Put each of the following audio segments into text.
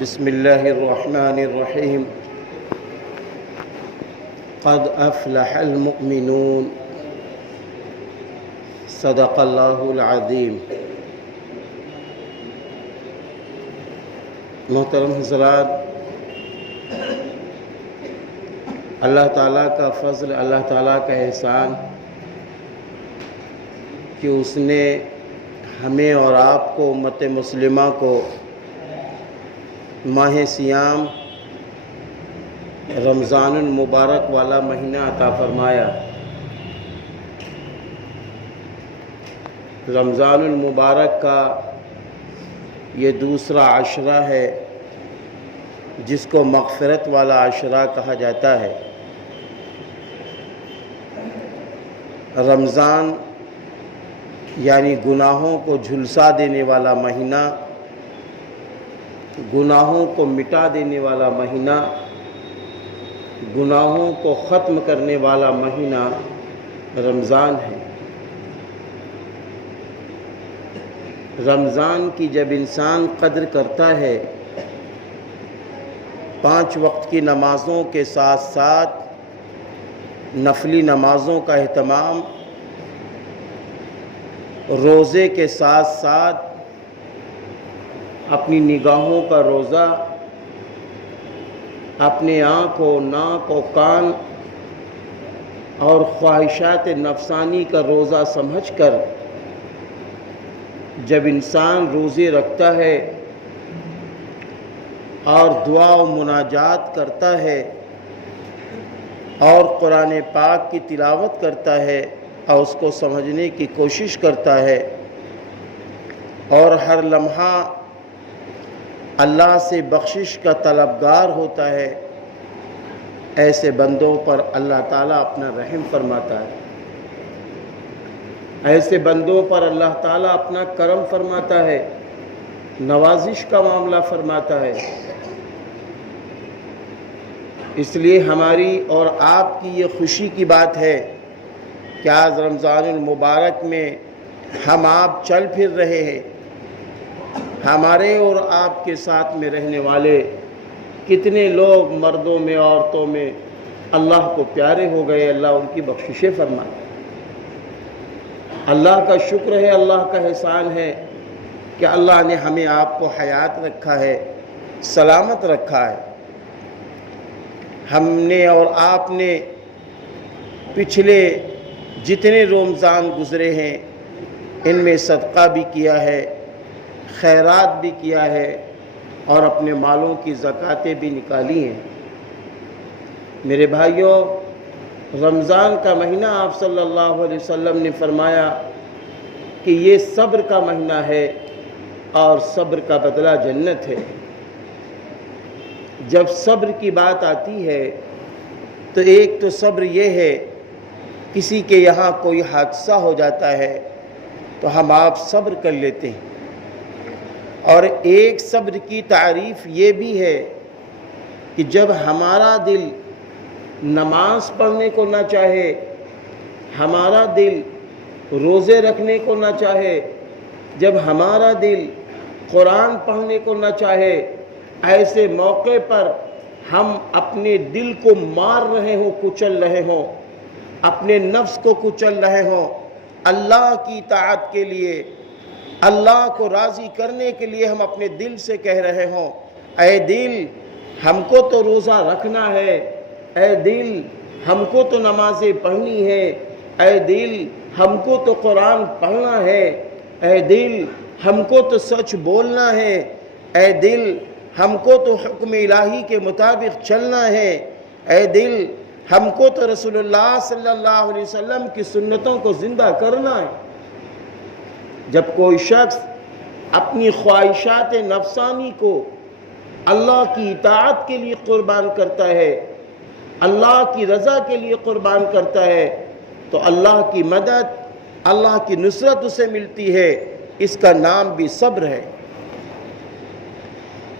بسم اللہ الرحمن الرحیم قد افلح المؤمنون صدق اللہ العظیم۔ محترم حضرات، اللہ تعالیٰ کا فضل، اللہ تعالیٰ کا احسان کہ اس نے ہمیں اور آپ کو، امت مسلمہ کو، ماہ سیام رمضان المبارک والا مہینہ عطا فرمایا۔ رمضان المبارک کا یہ دوسرا عشرہ ہے جس کو مغفرت والا عشرہ کہا جاتا ہے۔ رمضان یعنی گناہوں کو جھلسا دینے والا مہینہ، گناہوں کو مٹا دینے والا مہینہ، گناہوں کو ختم کرنے والا مہینہ رمضان ہے۔ رمضان کی جب انسان قدر کرتا ہے، 5 وقت کی نمازوں کے ساتھ ساتھ نفلی نمازوں کا اہتمام، روزے کے ساتھ ساتھ اپنی نگاہوں کا روزہ، اپنے آنکھ و ناک و کان اور خواہشات نفسانی کا روزہ سمجھ کر جب انسان روزے رکھتا ہے اور دعا و مناجات کرتا ہے اور قرآن پاک کی تلاوت کرتا ہے اور اس کو سمجھنے کی کوشش کرتا ہے اور ہر لمحہ اللہ سے بخشش کا طلبگار ہوتا ہے، ایسے بندوں پر اللہ تعالیٰ اپنا رحم فرماتا ہے، ایسے بندوں پر اللہ تعالیٰ اپنا کرم فرماتا ہے، نوازش کا معاملہ فرماتا ہے۔ اس لیے ہماری اور آپ کی یہ خوشی کی بات ہے کہ آج رمضان المبارک میں ہم آپ چل پھر رہے ہیں۔ ہمارے اور آپ کے ساتھ میں رہنے والے کتنے لوگ مردوں میں، عورتوں میں اللہ کو پیارے ہو گئے۔ اللہ ان کی بخششیں فرمائے۔ اللہ کا شکر ہے، اللہ کا احسان ہے کہ اللہ نے ہمیں آپ کو حیات رکھا ہے، سلامت رکھا ہے۔ ہم نے اور آپ نے پچھلے جتنے رمضان گزرے ہیں ان میں صدقہ بھی کیا ہے، خیرات بھی کیا ہے اور اپنے مالوں کی زکاتیں بھی نکالی ہیں۔ میرے بھائیوں، رمضان کا مہینہ آپ صلی اللہ علیہ وسلم نے فرمایا کہ یہ صبر کا مہینہ ہے اور صبر کا بدلہ جنت ہے۔ جب صبر کی بات آتی ہے تو ایک تو صبر یہ ہے، کسی کے یہاں کوئی حادثہ ہو جاتا ہے تو ہم آپ صبر کر لیتے ہیں، اور ایک صبر کی تعریف یہ بھی ہے کہ جب ہمارا دل نماز پڑھنے کو نہ چاہے، ہمارا دل روزے رکھنے کو نہ چاہے، جب ہمارا دل قرآن پڑھنے کو نہ چاہے، ایسے موقع پر ہم اپنے دل کو مار رہے ہوں، کچل رہے ہوں، اپنے نفس کو کچل رہے ہوں، اللہ کی اطاعت کے لیے، اللہ کو راضی کرنے کے لیے ہم اپنے دل سے کہہ رہے ہوں، اے دل ہم کو تو روزہ رکھنا ہے، اے دل ہم کو تو نمازیں پڑھنی ہے، اے دل ہم کو تو قرآن پڑھنا ہے، اے دل ہم کو تو سچ بولنا ہے، اے دل ہم کو تو حکم الہی کے مطابق چلنا ہے، اے دل ہم کو تو رسول اللہ صلی اللہ علیہ وسلم کی سنتوں کو زندہ کرنا ہے۔ جب کوئی شخص اپنی خواہشات نفسانی کو اللہ کی اطاعت کے لیے قربان کرتا ہے، اللہ کی رضا کے لیے قربان کرتا ہے، تو اللہ کی مدد، اللہ کی نصرت اسے ملتی ہے۔ اس کا نام بھی صبر ہے،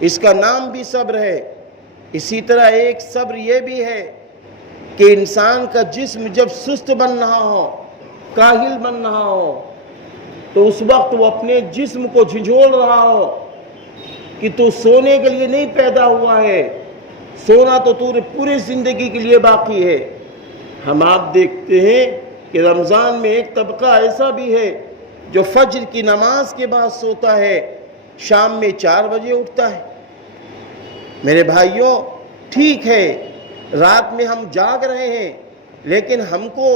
اس کا نام بھی صبر ہے۔ اسی طرح ایک صبر یہ بھی ہے کہ انسان کا جسم جب سست بن رہا ہو، کاہل بن رہا ہو، تو اس وقت وہ اپنے جسم کو جھنجھوڑ رہا ہو، کہ تو سونے کے لیے نہیں پیدا ہوا ہے، سونا تو پوری زندگی کے لیے باقی ہے۔ ہم آپ دیکھتے ہیں کہ رمضان میں ایک طبقہ ایسا بھی ہے جو فجر کی نماز کے بعد سوتا ہے، شام میں 4 بجے اٹھتا ہے۔ میرے بھائیوں، ٹھیک ہے رات میں ہم جاگ رہے ہیں، لیکن ہم کو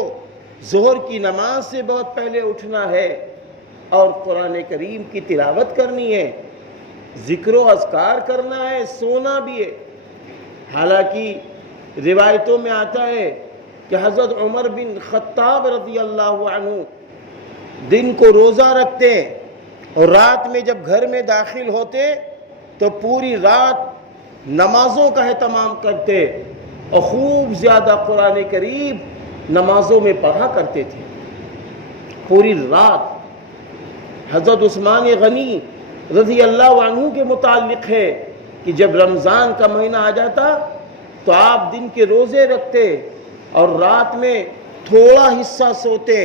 ظہر کی نماز سے بہت پہلے اٹھنا ہے اور قرآن کریم کی تلاوت کرنی ہے، ذکر و اذکار کرنا ہے، سونا بھی ہے۔ حالانکہ روایتوں میں آتا ہے کہ حضرت عمر بن خطاب رضی اللہ عنہ دن کو روزہ رکھتے اور رات میں جب گھر میں داخل ہوتے تو پوری رات نمازوں کا اہتمام کرتے اور خوب زیادہ قرآن کریم نمازوں میں پڑھا کرتے تھے پوری رات۔ حضرت عثمان غنی رضی اللہ عنہ کے متعلق ہے کہ جب رمضان کا مہینہ آ جاتا تو آپ دن کے روزے رکھتے اور رات میں تھوڑا حصہ سوتے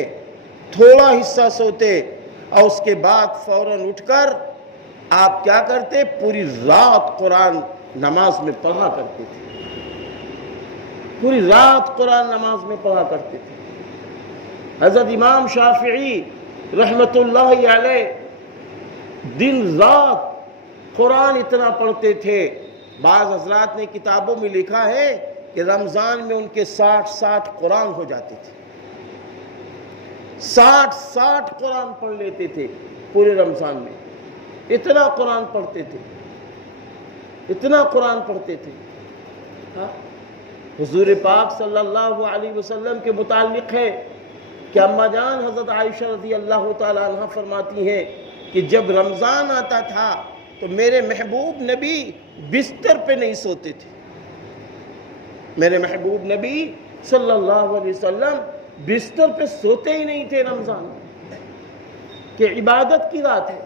اور اس کے بعد فوراً اٹھ کر آپ کیا کرتے؟ پوری رات قرآن نماز میں پڑھا کرتے تھے، پوری رات قرآن نماز میں پڑھا کرتے تھے۔ حضرت امام شافعی رحمت اللہ علیہ دن رات قرآن اتنا پڑھتے تھے، بعض حضرات نے کتابوں میں لکھا ہے کہ رمضان میں ان کے 60 قرآن ہو جاتے تھے، 60 قرآن پڑھ لیتے تھے پورے رمضان میں، اتنا قرآن پڑھتے تھے، اتنا قرآن پڑھتے تھے۔ حضور پاک صلی اللہ علیہ وسلم کے متعلق ہے کہ اماں جان حضرت عائشہ رضی اللہ تعالی عنہ فرماتی ہیں کہ جب رمضان آتا تھا تو میرے محبوب نبی بستر پہ نہیں سوتے تھے، میرے محبوب نبی صلی اللہ علیہ وسلم بستر پہ سوتے ہی نہیں تھے رمضان کہ عبادت کی رات ہے،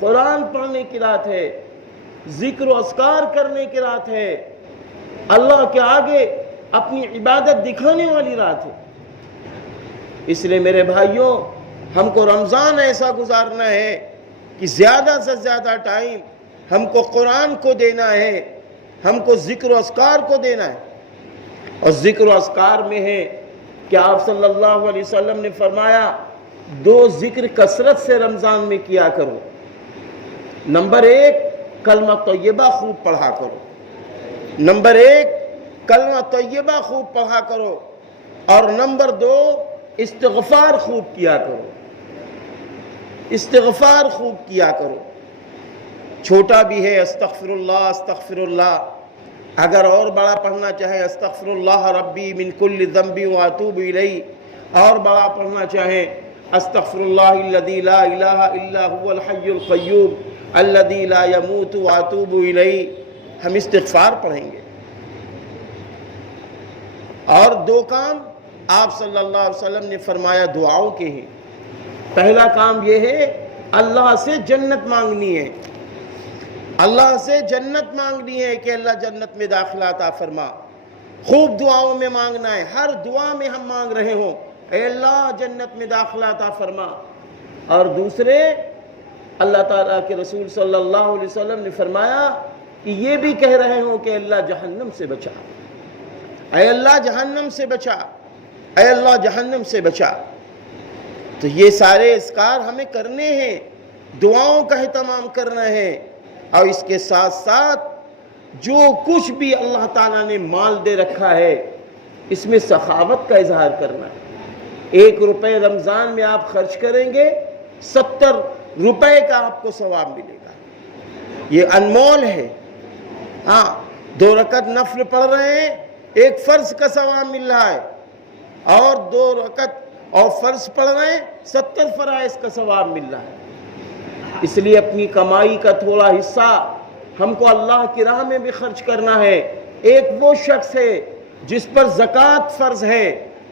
قرآن پڑھنے کی رات ہے، ذکر و اذکار کرنے کی رات ہے، اللہ کے آگے اپنی عبادت دکھانے والی رات ہے۔ اس لیے میرے بھائیوں، ہم کو رمضان ایسا گزارنا ہے کہ زیادہ سے زیادہ ٹائم ہم کو قرآن کو دینا ہے، ہم کو ذکر و اذکار کو دینا ہے۔ اور ذکر و اذکار میں ہے کہ آپ صلی اللہ علیہ وسلم نے فرمایا 2 ذکر کثرت سے رمضان میں کیا کرو۔ نمبر 1 کلمہ طیبہ خوب پڑھا کرو، نمبر 1 کلمہ طیبہ خوب پڑھا کرو، اور نمبر 2 استغفار خوب کیا کرو، استغفار خوب کیا کرو۔ چھوٹا بھی ہے استغفر اللہ استغفر اللہ، اگر اور بڑا پڑھنا چاہے استغفر اللہ ربی من کل ذنب واتوب الیہ، اور بڑا پڑھنا چاہے استغفر اللہ الذی لا الہ الا هو الحی القیوم الذی لا یموت واتوب الیہ، ہم استغفار پڑھیں گے۔ اور 2 کام آپ صلی اللہ علیہ وسلم نے فرمایا دعاؤں کے ہیں۔ پہلا کام یہ ہے اللہ سے جنت مانگنی ہے، اللہ سے جنت مانگنی ہے کہ اللہ جنت میں داخلہ عطا فرما، خوب دعاؤں میں مانگنا ہے، ہر دعا میں ہم مانگ رہے ہوں اے اللہ جنت میں داخلہ عطا فرما۔ اور دوسرے اللہ تعالیٰ کے رسول صلی اللہ علیہ وسلم نے فرمایا کہ یہ بھی کہہ رہے ہوں کہ اللہ جہنم سے بچا، اے اللہ جہنم سے بچا، اے اللہ جہنم سے بچا۔ تو یہ سارے اذکار ہمیں کرنے ہیں، دعاؤں کا اہتمام کرنا ہے، اور اس کے ساتھ ساتھ جو کچھ بھی اللہ تعالیٰ نے مال دے رکھا ہے اس میں سخاوت کا اظہار کرنا ہے۔ 1 روپے رمضان میں آپ خرچ کریں گے 70 روپے کا آپ کو ثواب ملے گا، یہ انمول ہے۔ ہاں 2 رکعت نفل پڑھ رہے ہیں، 1 فرض کا ثواب مل رہا ہے، اور 2 رکعت اور فرض پڑھ رہے ہیں 70 فرائض کا ثواب مل رہا ہے۔ اس لیے اپنی کمائی کا تھوڑا حصہ ہم کو اللہ کی راہ میں بھی خرچ کرنا ہے۔ ایک وہ شخص ہے جس پر زکوٰۃ فرض ہے،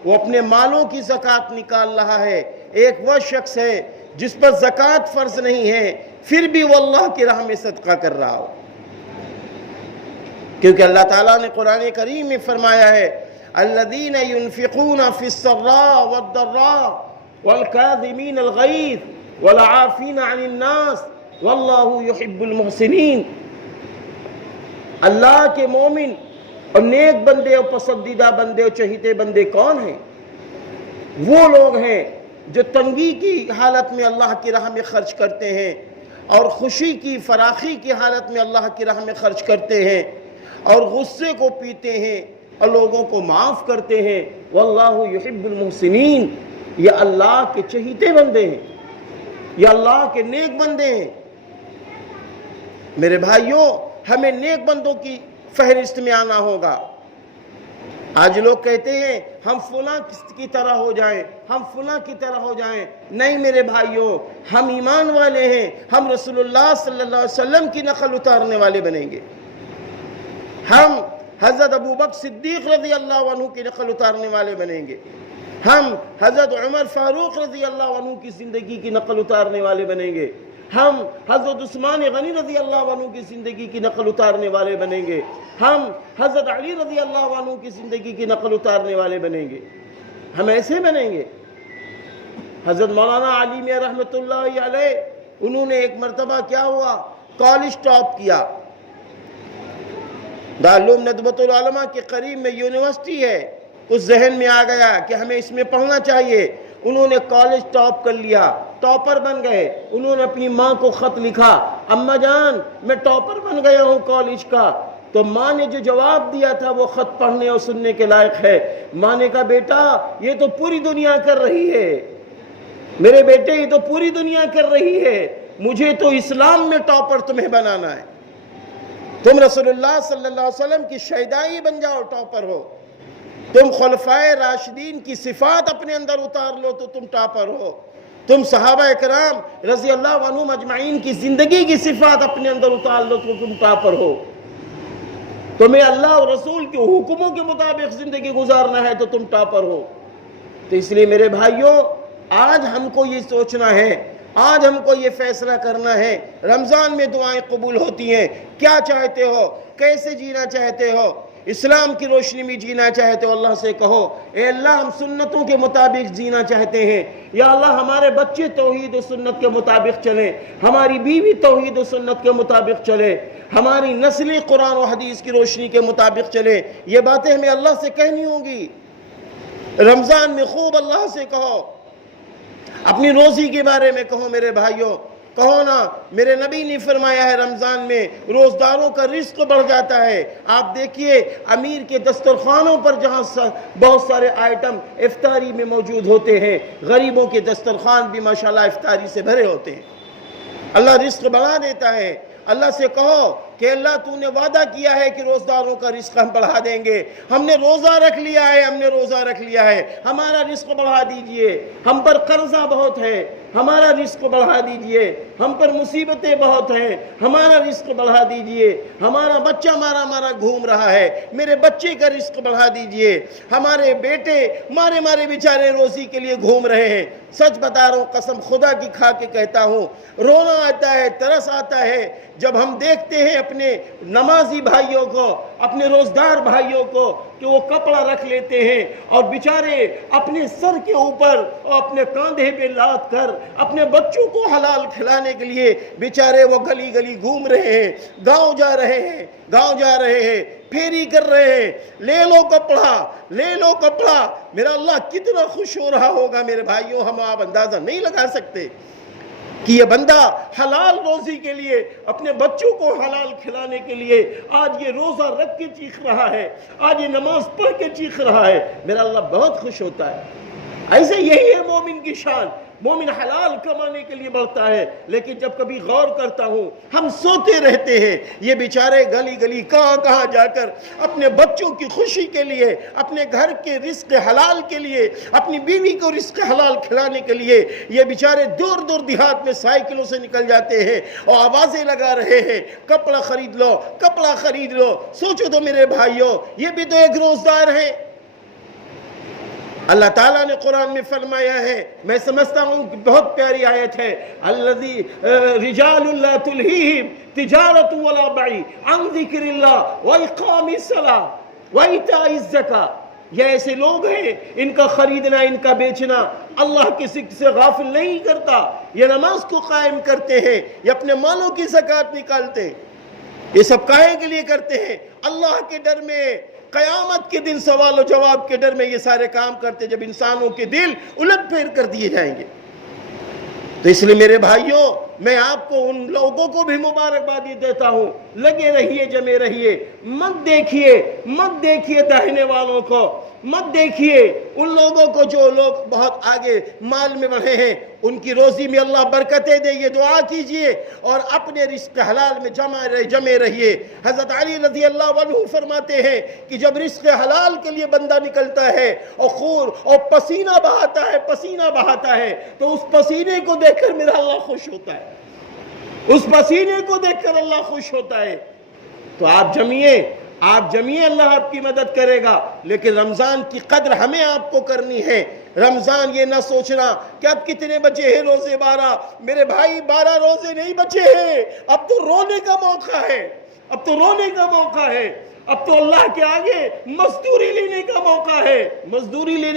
وہ اپنے مالوں کی زکوٰۃ نکال رہا ہے، ایک وہ شخص ہے جس پر زکوٰۃ فرض نہیں ہے پھر بھی وہ اللہ کی راہ میں صدقہ کر رہا ہو، کیونکہ اللہ تعالیٰ نے قرآن کریم میں فرمایا ہے الذین ينفقون فی السراء والضراء والکاظمین الغیظ والعافین عن الناس واللہ یحب المحسنین۔ اللہ کے مومن اور نیک بندے اور پسندیدہ بندے اور چہیتے بندے کون ہیں؟ وہ لوگ ہیں جو تنگی کی حالت میں اللہ کی راہ میں خرچ کرتے ہیں، اور خوشی کی فراخی کی حالت میں اللہ کی راہ میں خرچ کرتے ہیں، اور غصے کو پیتے ہیں اور لوگوں کو معاف کرتے ہیں۔ واللہ یحب المحسنین، یہ اللہ کے چہیتے بندے ہیں، یہ اللہ کے نیک بندے ہیں۔ میرے بھائیوں، ہمیں نیک بندوں کی فہرست میں آنا ہوگا۔ آج لوگ کہتے ہیں ہم فلاں کی طرح ہو جائیں، ہم فلاں کی طرح ہو جائیں۔ نہیں میرے بھائیوں، ہم ایمان والے ہیں، ہم رسول اللہ صلی اللہ علیہ وسلم کی نقل اتارنے والے بنیں گے۔ ہم حضرت ابوبکر صدیق رضی اللہ عنہ کی نقل اتارنے والے بنیں گے۔ ہم حضرت عمر فاروق رضی اللہ عنہ کی زندگی کی نقل اتارنے والے بنیں گے۔ ہم حضرت عثمان غنی رضی اللہ عنہ کی زندگی کی نقل اتارنے والے بنیں گے۔ ہم حضرت علی رضی اللہ عنہ کی زندگی کی نقل اتارنے والے بنیں گے۔ ہم ایسے بنیں گے۔ حضرت مولانا علی میاں رحمۃ اللہ علیہ، انہوں نے ایک مرتبہ کیا ہوا، کالج ٹاپ کیا۔ دارالعلوم ندوۃ العلماء کے قریب میں یونیورسٹی ہے، کچھ ذہن میں آ گیا کہ ہمیں اس میں پڑھنا چاہیے۔ انہوں نے کالج ٹاپ کر لیا، ٹاپر بن گئے۔ انہوں نے اپنی ماں کو خط لکھا، اماں جان میں ٹاپر بن گیا ہوں کالج کا۔ تو ماں نے جو جواب دیا تھا وہ خط پڑھنے اور سننے کے لائق ہے۔ ماں نے کہا بیٹا یہ تو پوری دنیا کر رہی ہے، میرے بیٹے یہ تو پوری دنیا کر رہی ہے، مجھے تو اسلام میں ٹاپر تمہیں بنانا ہے۔ تم رسول اللہ صلی اللہ علیہ وسلم کی شہدائی بن جاؤ، ٹاپر ہو۔ تم خلفائے راشدین کی صفات اپنے اندر اتار لو تو تم ٹاپر ہو۔ تم صحابہ اکرام رضی اللہ عنہم اجمعین کی زندگی کی صفات اپنے اندر اتار لو تو تم ٹاپر ہو۔ تمہیں اللہ اور رسول کے حکموں کے مطابق زندگی گزارنا ہے تو تم ٹاپر ہو۔ تو اس لیے میرے بھائیوں، آج ہم کو یہ سوچنا ہے، آج ہم کو یہ فیصلہ کرنا ہے۔ رمضان میں دعائیں قبول ہوتی ہیں، کیا چاہتے ہو، کیسے جینا چاہتے ہو، اسلام کی روشنی میں جینا چاہتے ہو، اللہ سے کہو اے اللہ ہم سنتوں کے مطابق جینا چاہتے ہیں۔ یا اللہ ہمارے بچے توحید و سنت کے مطابق چلیں، ہماری بیوی توحید و سنت کے مطابق چلے، ہماری نسلیں قرآن و حدیث کی روشنی کے مطابق چلے۔ یہ باتیں ہمیں اللہ سے کہنی ہوں گی۔ رمضان میں خوب اللہ سے کہو، اپنی روزی کے بارے میں کہو میرے بھائیوں، کہو نا میرے نبی نے فرمایا ہے رمضان میں روزداروں کا رزق بڑھ جاتا ہے۔ آپ دیکھیے امیر کے دسترخوانوں پر جہاں بہت سارے آئٹم افطاری میں موجود ہوتے ہیں، غریبوں کے دسترخوان بھی ماشاءاللہ افطاری سے بھرے ہوتے ہیں۔ اللہ رزق بڑھا دیتا ہے۔ اللہ سے کہو کہ اللہ تو نے وعدہ کیا ہے کہ روزداروں کا رزق ہم بڑھا دیں گے، ہم نے روزہ رکھ لیا ہے، ہم نے روزہ رکھ لیا ہے، ہمارا رزق بڑھا دیجئے۔ ہم پر قرضہ بہت ہے، ہمارا رزق بڑھا دیجئے۔ ہم پر مصیبتیں بہت ہیں، ہمارا رزق بڑھا دیجئے۔ ہمارا بچہ مارا گھوم رہا ہے، میرے بچے کا رزق بڑھا دیجئے۔ ہمارے بیٹے مارے بیچارے روزی کے لیے گھوم رہے ہیں۔ سچ بتا رہا ہوں، قسم خدا کی کھا کے کہتا ہوں، رونا آتا ہے، ترس آتا ہے جب ہم دیکھتے ہیں اپنے نمازی بھائیوں کو، اپنے روزدار بھائیوں کو کہ وہ کپڑا رکھ لیتے ہیں اور بیچارے اپنے سر کے اوپر اور اپنے کاندھے پہ لاد کر اپنے بچوں کو حلال کھلانے کے لیے بیچارے وہ گلی گلی گھوم رہے ہیں، گاؤں جا رہے ہیں، پھیری کر رہے ہیں، لے لو کپڑا۔ میرا اللہ کتنا خوش ہو رہا ہوگا میرے بھائیوں، ہم آپ اندازہ نہیں لگا سکتے کہ یہ بندہ حلال روزی کے لیے اپنے بچوں کو حلال کھلانے کے لیے آج یہ روزہ رکھ کے چیخ رہا ہے، آج یہ نماز پڑھ کے چیخ رہا ہے۔ میرا اللہ بہت خوش ہوتا ہے۔ ایسے یہی ہے مومن کی شان۔ مومن حلال کمانے کے لیے بڑھتا ہے، لیکن جب کبھی غور کرتا ہوں ہم سوتے رہتے ہیں، یہ بیچارے گلی گلی کہاں جا کر اپنے بچوں کی خوشی کے لیے، اپنے گھر کے رزق حلال کے لیے، اپنی بیوی کو رزق حلال کھلانے کے لیے یہ بیچارے دور دور دیہات میں سائیکلوں سے نکل جاتے ہیں اور آوازیں لگا رہے ہیں کپڑا خرید لو۔ سوچو تو میرے بھائیوں، یہ بھی تو ایک روزدار ہے۔ اللہ تعالیٰ نے قرآن میں فرمایا ہے، میں سمجھتا ہوں کہ بہت پیاری آیت ہے، الذی رجال لا تلہیہم تجارت ولا بیع عن ذکر اللہ واقام الصلاۃ وایتاء الزکاۃ۔ یہ ایسے لوگ ہیں ان کا خریدنا ان کا بیچنا اللہ کے ذکر سے غافل نہیں کرتا. یہ نماز کو قائم کرتے ہیں, یہ اپنے مالوں کی زکوٰۃ نکالتے ہیں, یہ سب کاہے کے لیے کرتے ہیں؟ اللہ کے ڈر میں, قیامت کے دن سوال و جواب کے ڈر میں یہ سارے کام کرتے جب انسانوں کے دل الٹ پھیر کر دیے جائیں گے. تو اس لیے میرے بھائیوں, میں آپ کو ان لوگوں کو بھی مبارکبادی دیتا ہوں, لگے رہیے, جمے رہیے, مت دیکھیے داہنے والوں کو, مت دیکھیے ان لوگوں کو جو لوگ بہت آگے مال میں بڑھے ہیں, ان کی روزی میں اللہ برکتیں دے, یہ دعا کیجئے اور اپنے رزق حلال میں جمے رہیے. حضرت علی رضی اللہ عنہ فرماتے ہیں کہ جب رزق حلال کے لیے بندہ نکلتا ہے اور خون اور پسینہ بہاتا ہے تو اس پسینے کو دیکھ کر میرا اللہ خوش ہوتا ہے, اس پسینے کو دیکھ کر اللہ خوش ہوتا ہے. تو آپ جمیے, اللہ آپ کی مدد کرے گا. لیکن رمضان کی قدر ہمیں آپ کو کرنی ہے. رمضان یہ نہ سوچنا کہ اب کتنے بچے ہیں روزے 12. میرے بھائی 12 روزے نہیں بچے ہیں, اب تو رونے کا موقع ہے, اب تو اللہ کے آگے مزدوری لینے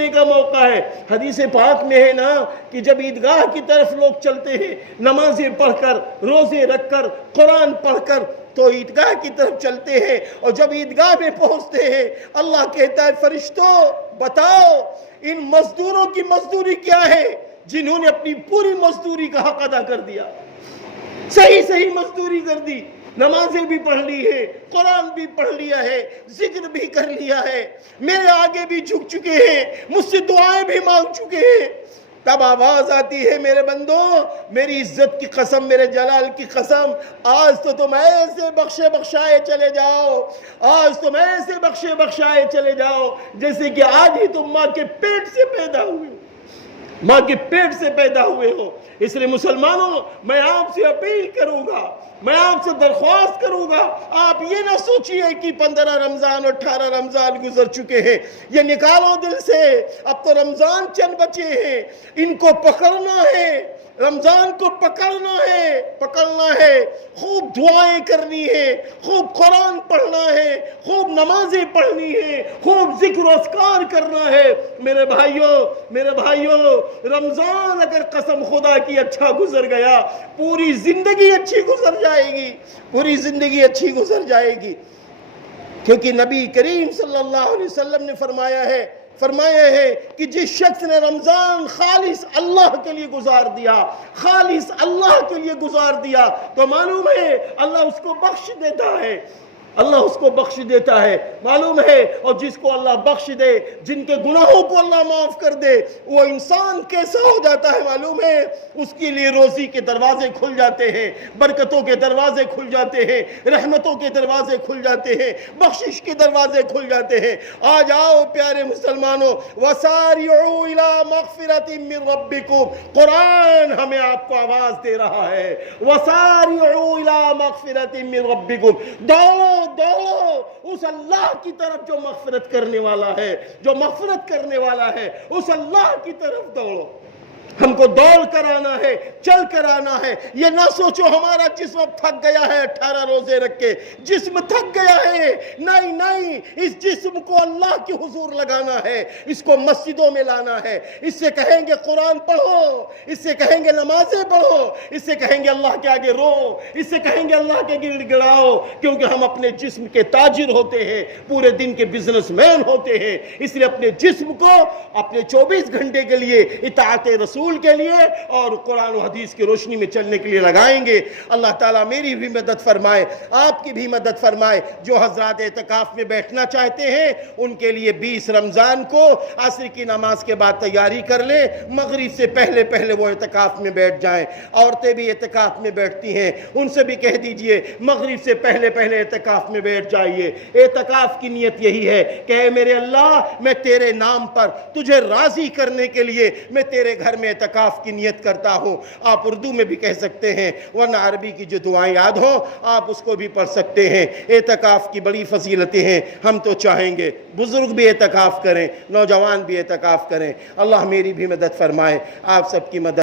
کا موقع ہے. حدیث پاک میں ہے نا کہ جب عیدگاہ کی طرف لوگ چلتے ہیں نمازیں پڑھ کر, روزے رکھ کر, قرآن پڑھ کر, تو عیدگاہ کی طرف چلتے ہیں, اور جب عیدگاہ میں پہنچتے ہیں اللہ کہتا ہے فرشتوں بتاؤ ان مزدوروں کی مزدوری کیا ہے جنہوں نے اپنی پوری مزدوری کا حق ادا کر دیا, صحیح مزدوری کر دی, نمازیں بھی پڑھ لی ہے, قرآن بھی پڑھ لیا ہے, ذکر بھی کر لیا ہے, میرے آگے بھی جھک چکے ہیں, مجھ سے دعائیں بھی مانگ چکے ہیں. تب آواز آتی ہے میرے بندوں, میری عزت کی قسم, میرے جلال کی قسم, آج تو تم ایسے بخشائے چلے جاؤ جیسے کہ آج ہی تم ماں کے پیٹ سے پیدا ہوئے ہو. اس لیے مسلمانوں, میں آپ سے اپیل کروں گا, میں آپ سے درخواست کروں گا, آپ یہ نہ سوچئے کہ 15 رمضان اور 18 رمضان گزر چکے ہیں, یہ نکالو دل سے, اب تو رمضان چند بچے ہیں, ان کو پکڑنا ہے, رمضان کو پکڑنا ہے, خوب دعائیں کرنی ہے, خوب قرآن پڑھنا ہے, خوب نمازیں پڑھنی ہے, خوب ذکر و اذکار کرنا ہے. میرے بھائیوں, رمضان اگر قسم خدا کی اچھا گزر گیا, پوری زندگی اچھی گزر جائے گی, کیونکہ نبی کریم صلی اللہ علیہ وسلم نے فرمایا ہے کہ جس شخص نے رمضان خالص اللہ کے لیے گزار دیا تو معلوم ہے اللہ اس کو بخش دیتا ہے, معلوم ہے. اور جس کو اللہ بخش دے, جن کے گناہوں کو اللہ معاف کر دے, وہ انسان کیسا ہو جاتا ہے معلوم ہے, اس کے لیے روزی کے دروازے کھل جاتے ہیں, برکتوں کے دروازے کھل جاتے ہیں, رحمتوں کے دروازے کھل جاتے ہیں, بخشش کے دروازے کھل جاتے ہیں. آ جاؤ پیارے مسلمانوں, وَسَارِعُوا إِلَىٰ مَغْفِرَةٍ مِّن رَبِّكُمْ, قرآن ہمیں آپ کو آواز دے رہا ہے, وَسَارِعُوا إِلَىٰ مَغْفِرَةٍ مِّن رَبِّكُمْ, دوڑو اس اللہ کی طرف جو مغفرت کرنے والا ہے, اس اللہ کی طرف دوڑو. ہم کو دوڑ کر آنا ہے, چل کر آنا ہے. یہ نہ سوچو ہمارا جسم اب تھک گیا ہے 18 روزے رکھ کے, جسم تھک گیا ہے, نہیں, اس جسم کو اللہ کے حضور لگانا ہے, اس کو مسجدوں میں لانا ہے. اس سے کہیں گے قرآن پڑھو, اس سے کہیں گے نمازیں پڑھو, اس سے کہیں گے اللہ کے آگے رو, اس سے کہیں گے اللہ کے گرد گڑاؤ, کیونکہ ہم اپنے جسم کے تاجر ہوتے ہیں, پورے دن کے بزنس مین ہوتے ہیں. اس لیے اپنے جسم کو اپنے 24 گھنٹے کے لیے اطاعت رسول کے لیے اور قرآن و حدیث کی روشنی میں چلنے کے لیے لگائیں گے. اللہ تعالیٰ میری بھی مدد فرمائے, آپ کی بھی مدد فرمائے. جو حضرات اعتکاف میں بیٹھنا چاہتے ہیں ان کے لیے 20 رمضان کو عصر کی نماز کے بعد تیاری کر لیں, مغرب سے پہلے وہ اعتکاف میں بیٹھ جائیں. عورتیں بھی اعتکاف میں بیٹھتی ہیں, ان سے بھی کہہ دیجئے مغرب سے پہلے اعتکاف میں بیٹھ جائیے. اعتکاف کی نیت یہی ہے کہ اے میرے اللہ, میں تیرے نام پر تجھے راضی کرنے کے لیے میں تیرے گھر میں اعتکاف کی نیت کرتا ہوں. آپ اردو میں بھی کہہ سکتے ہیں, ورنہ عربی کی جو دعائیں یاد ہوں آپ اس کو بھی پڑھ سکتے ہیں. اعتکاف کی بڑی فضیلتیں ہیں. ہم تو چاہیں گے بزرگ بھی اعتکاف کریں, نوجوان بھی اعتکاف کریں. اللہ میری بھی مدد فرمائے, آپ سب کی مدد